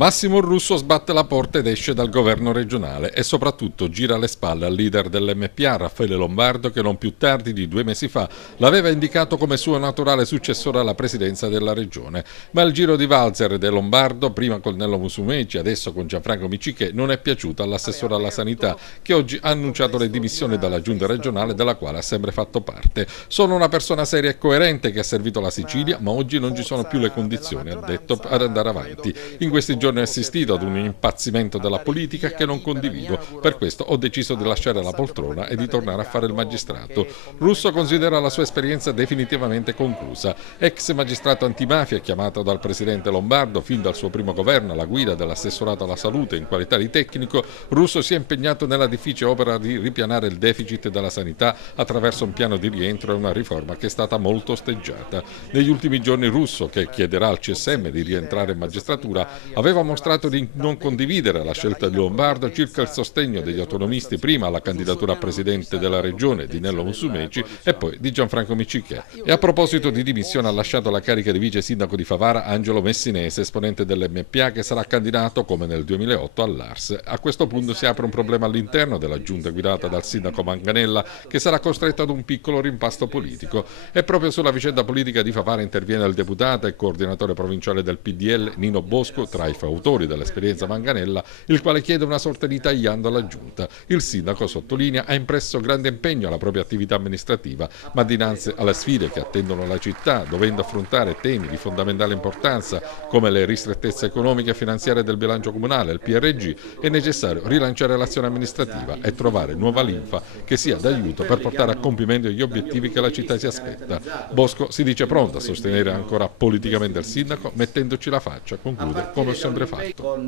Massimo Russo sbatte la porta ed esce dal governo regionale e soprattutto gira le spalle al leader dell'MPA, Raffaele Lombardo, che non più tardi di 2 mesi fa l'aveva indicato come suo naturale successore alla presidenza della regione. Ma il giro di valzer de Lombardo, prima con Nello Musumeci, adesso con Gianfranco Miccichè, non è piaciuto all'assessore alla sanità, che oggi ha annunciato le dimissioni dalla giunta regionale della quale ha sempre fatto parte. Sono una persona seria e coerente che ha servito la Sicilia, ma oggi non ci sono più le condizioni, ha detto, ad andare avanti. In questi giorni ho assistito ad un impazzimento della politica che non condivido, per questo ho deciso di lasciare la poltrona e di tornare a fare il magistrato. Russo considera la sua esperienza definitivamente conclusa. Ex magistrato antimafia, chiamato dal presidente Lombardo fin dal suo primo governo alla guida dell'assessorato alla salute in qualità di tecnico, Russo si è impegnato nella difficile opera di ripianare il deficit della sanità attraverso un piano di rientro e una riforma che è stata molto osteggiata. Negli ultimi giorni Russo, che chiederà al CSM di rientrare in magistratura, aveva mostrato di non condividere la scelta di Lombardo circa il sostegno degli autonomisti prima alla candidatura a presidente della regione di Nello Musumeci e poi di Gianfranco Miccichè. E a proposito di dimissione ha lasciato la carica di vice sindaco di Favara Angelo Messinese, esponente dell'MPA, che sarà candidato come nel 2008 all'Ars. A questo punto si apre un problema all'interno della giunta guidata dal sindaco Manganella, che sarà costretto ad un piccolo rimpasto politico. E proprio sulla vicenda politica di Favara interviene il deputato e coordinatore provinciale del PDL Nino Bosco, tra i fautori dell'esperienza Manganella, il quale chiede una sorta di tagliando alla giunta. Il sindaco, sottolinea, ha impresso grande impegno alla propria attività amministrativa, ma dinanzi alle sfide che attendono la città, dovendo affrontare temi di fondamentale importanza come le ristrettezze economiche e finanziarie del bilancio comunale, il PRG, è necessario rilanciare l'azione amministrativa e trovare nuova linfa che sia d'aiuto per portare a compimento gli obiettivi che la città si aspetta. Bosco si dice pronto a sostenere ancora politicamente il sindaco, mettendoci la faccia, conclude, come ho sempre fatto.